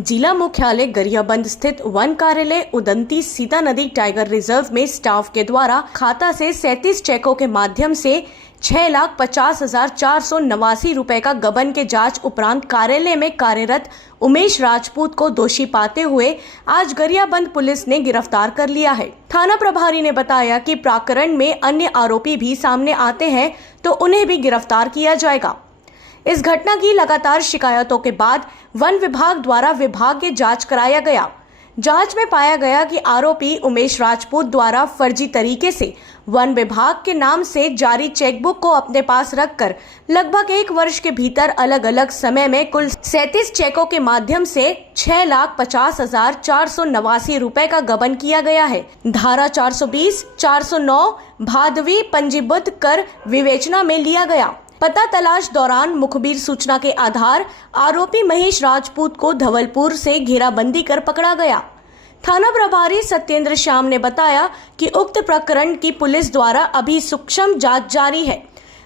जिला मुख्यालय गरियाबंद स्थित वन कार्यालय उदंती सीता नदी टाइगर रिजर्व में स्टाफ के द्वारा खाता से 37 चेकों के माध्यम से 6,50,489 रुपए का गबन के जांच उपरांत कार्यालय में कार्यरत उमेश राजपूत को दोषी पाते हुए आज गरियाबंद पुलिस ने गिरफ्तार कर लिया है। थाना प्रभारी ने बताया कि प्रकरण में अन्य आरोपी भी सामने आते हैं तो उन्हें भी गिरफ्तार किया जाएगा। इस घटना की लगातार शिकायतों के बाद वन विभाग द्वारा विभागीय जांच कराया गया। जांच में पाया गया कि आरोपी उमेश राजपूत द्वारा फर्जी तरीके से वन विभाग के नाम से जारी चेकबुक को अपने पास रखकर लगभग 1 वर्ष के भीतर अलग अलग समय में कुल 37 चेकों के माध्यम से 6,50,489 रुपए का गबन किया गया है। धारा 420, 409 भादवी पंजीबद्ध कर विवेचना में लिया गया। पता तलाश दौरान मुखबिर सूचना के आधार आरोपी महेश राजपूत को धवलपुर से घेराबंदी कर पकड़ा गया। थाना प्रभारी सत्येंद्र श्याम ने बताया कि उक्त प्रकरण की पुलिस द्वारा अभी सूक्ष्म जांच जारी है,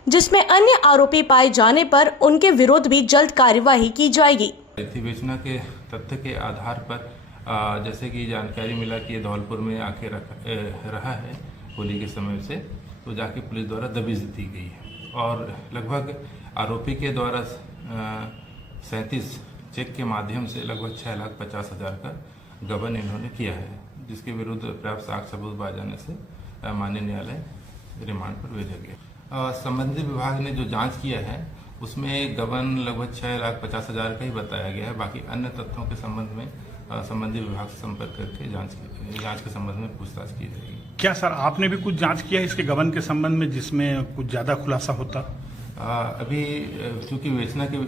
जिसमें अन्य आरोपी पाए जाने पर उनके विरुद्ध भी जल्द कार्यवाही की जाएगी। विवेचना के तथ्य के आधार पर जैसे कि जानकारी मिला कि ये धौलपुर में आके रहा है होली के समय से, तो जाके पुलिस द्वारा दबिश दी गई है और लगभग आरोपी के द्वारा 37 चेक के माध्यम से लगभग 6,50,000 का गबन इन्होंने किया है, जिसके विरुद्ध पर्याप्त साक्ष्य सबूत पाए जाने से माननीय न्यायालय रिमांड पर भेजा गया। संबंधित विभाग ने जो जांच किया है उसमें गबन लगभग 6,50,000 का ही बताया गया है। बाकी अन्य तथ्यों के संबंध में संबंधित विभाग से संपर्क करके जांच के संबंध में पूछताछ की जाएगी। क्या सर आपने भी कुछ जांच किया है इसके गबन के संबंध में, जिसमें कुछ ज्यादा खुलासा होता? अभी चूंकि विवेचना के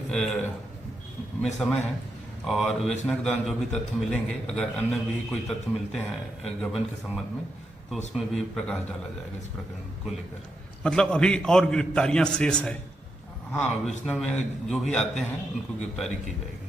में समय है और विवेचना के दौरान जो भी तथ्य मिलेंगे, अगर अन्य भी कोई तथ्य मिलते हैं गबन के संबंध में, तो उसमें भी प्रकाश डाला जाएगा इस प्रकरण को लेकर। मतलब अभी और गिरफ्तारियां शेष है? हाँ, विवेचना में जो भी आते हैं उनको गिरफ्तारी की जाएगी।